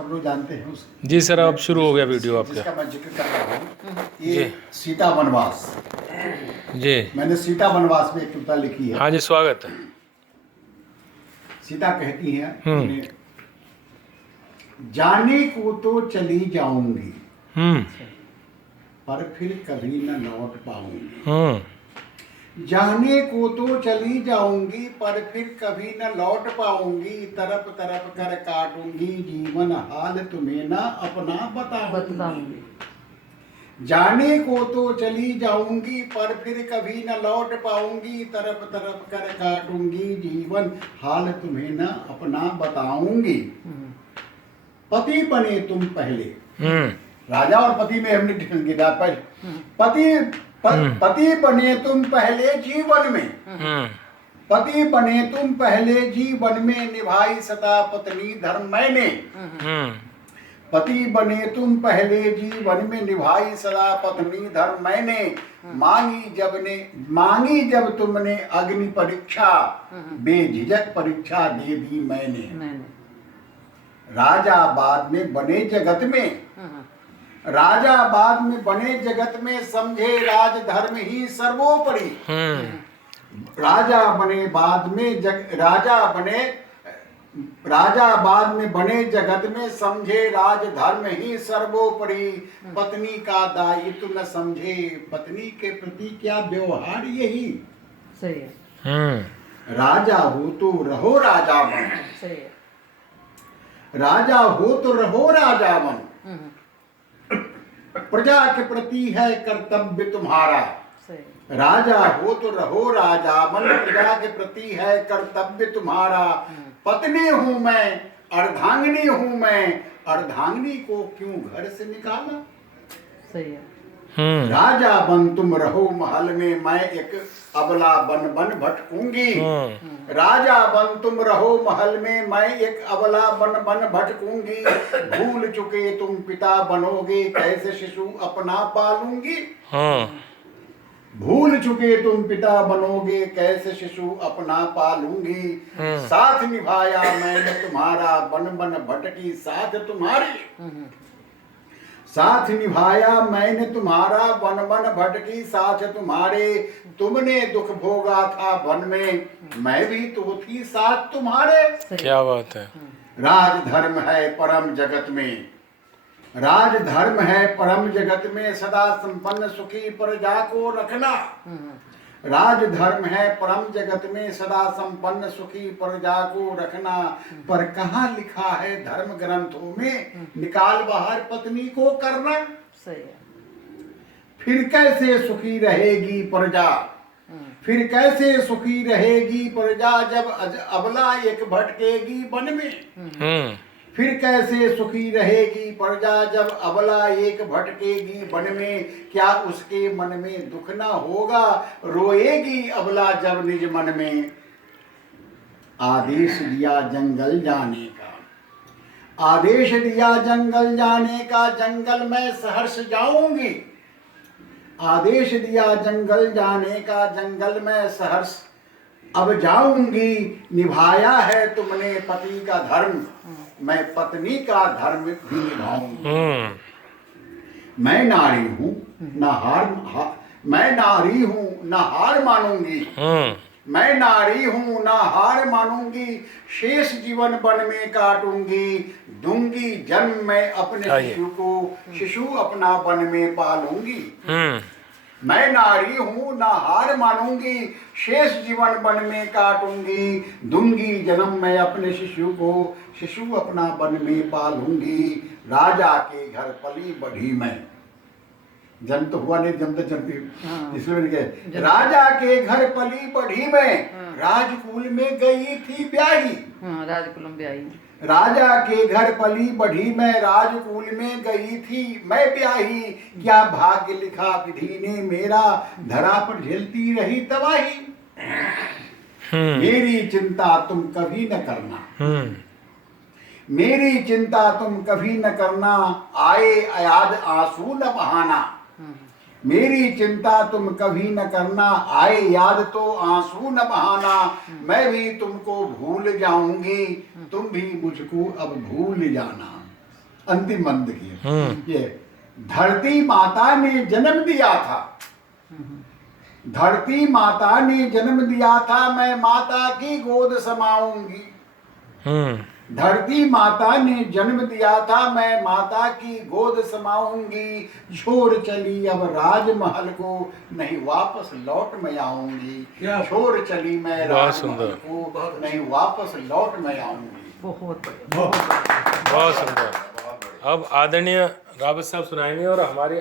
सब लोग जानते हैं उसको। जी सर, अब शुरू हो गया वीडियो आपका। जिसका मैं जिक्र कर रहा हूँ, ये सीता वनवास। जी मैंने सीता वनवास में एक कविता लिखी है। हाँ जी, स्वागत है। सीता कहती है, जाने को तो चली जाऊंगी पर फिर कभी न लौट पाऊंगी। जाने को तो चली जाऊंगी पर फिर कभी न लौट पाऊंगी। तरफ तरफ कर काटूंगी जीवन हाल तुम्हें न अपना बताऊंगी। जाने को तो चली जाऊंगी पर फिर कभी न लौट पाऊंगी। तरफ तरफ कर काटूंगी जीवन हाल तुम्हें न अपना बताऊंगी। पति बने तुम पहले, राजा और पति में हमने गिरा पहले। पति बने तुम पहले जीवन में, पति बने तुम पहले जीवन में, निभाई सदा पत्नी धर्म मैंने। पति बने तुम पहले जीवन में, निभाई सदा पत्नी धर्म मैंने। मांगी जब तुमने अग्नि परीक्षा, बेझिझक परीक्षा दे दी मैंने। राजा बाद में बने जगत में, राजा बाद में बने जगत में, समझे राज धर्म ही सर्वोपरि। राजा बने बाद में राजा बाद में बने जगत में, समझे राज धर्म ही सर्वोपरि। पत्नी का दायित्व न समझे, पत्नी के प्रति क्या व्यवहार यही। सही है। राजा हो तो रहो राजा बन, सही है। राजा हो तो रहो राजा बन। प्रजा के प्रति है कर्तव्य तुम्हारा। राजा हो तो रहो राजा बन, प्रजा के प्रति है कर्तव्य तुम्हारा। पत्नी हूं मैं, अर्धांगिनी हूं मैं, अर्धांगिनी को क्यों घर से निकाला। सही है। राजा बन तुम रहो महल में, मैं एक अबला बन बन भटकूंगी। राजा बन तुम रहो महल में, मैं एक अबला बन बन भटकूंगी। भूल चुके तुम पिता बनोगे, कैसे शिशु अपना पालूंगी। भूल चुके तुम पिता बनोगे, कैसे शिशु अपना पालूंगी। साथ निभाया मैंने तुम्हारा, बन बन भटकी साथ तुम्हारी। साथ निभाया मैंने तुम्हारा, वन वन भटकी साथ तुम्हारे। तुमने दुख भोगा था वन में, मैं भी तो थी साथ तुम्हारे। क्या बात है। राज धर्म है परम जगत में, राज धर्म है परम जगत में, सदा संपन्न सुखी प्रजा को रखना। राज धर्म है परम जगत में, सदा संपन्न सुखी प्रजा को रखना। पर कहाँ लिखा है धर्म ग्रंथों में, निकाल बाहर पत्नी को करना। सही है। फिर कैसे सुखी रहेगी प्रजा, फिर कैसे सुखी रहेगी प्रजा, जब अबला एक भटकेगी वन में। फिर कैसे सुखी रहेगी प्रजा, जब अबला एक भटकेगी वन में। क्या उसके मन में दुख ना होगा, रोएगी अबला जब निज मन में। आदेश दिया जंगल जाने का, आदेश दिया जंगल जाने का, जंगल में सहर्ष जाऊंगी। आदेश दिया जंगल जाने का, जंगल में सहर्ष अब जाऊंगी। निभाया है तुमने पति का धर्म, मैं पत्नी का धर्म भी निभाऊंगी। मैं नारी हूँ मैं नारी हूँ न हार मानूंगी। मैं नारी हूँ न हार मानूंगी, शेष जीवन वन में काटूंगी। दूंगी जन्म मैं अपने शिशु को, शिशु अपना वन में पालूंगी। मैं नारी हूँ न हार मानूंगी, शेष जीवन वन में काटूंगी। दूंगी जन्म मैं अपने शिशु को, शिशु अपना वन में पालूंगी। राजा के घर पली बढ़ी मैं, जन्म तो हुआ नहीं, जन्म तो जन्म इसलिए राजा के घर पली बढ़ी मैं, राजकुल में गई थी ब्याही। राजकुल में ब्याही। राजा के घर पली बढ़ी मैं, राजकुल में गई थी मैं ब्याही। क्या भाग्य लिखा विधि ने मेरा, धरा पर झेलती रही तबाही। मेरी चिंता तुम कभी न करना, मेरी चिंता तुम कभी न करना। आए याद आंसू न बहाना, मेरी चिंता तुम कभी न करना। आए याद तो आंसू न बहाना। मैं भी तुमको भूल जाऊंगी, तुम भी मुझको अब भूल जाना। अंतिम मंद की ये धरती माता ने जन्म दिया था, धरती माता ने जन्म दिया था, मैं माता की गोद समाऊंगी। धरती माता ने जन्म दिया था, मैं माता की गोद समाऊंगी। छोड़ चली अब राजमहल को, नहीं वापस लौट मैं आऊंगी। छोड़ चली मैं बहुत राजमहल सुंदर। को, नहीं वापस लौट मैं आऊंगी। बहुत बढ़िया। बहुत सुंदर। अब आदरणीय रावत साहब सुनाएंगे और हमारे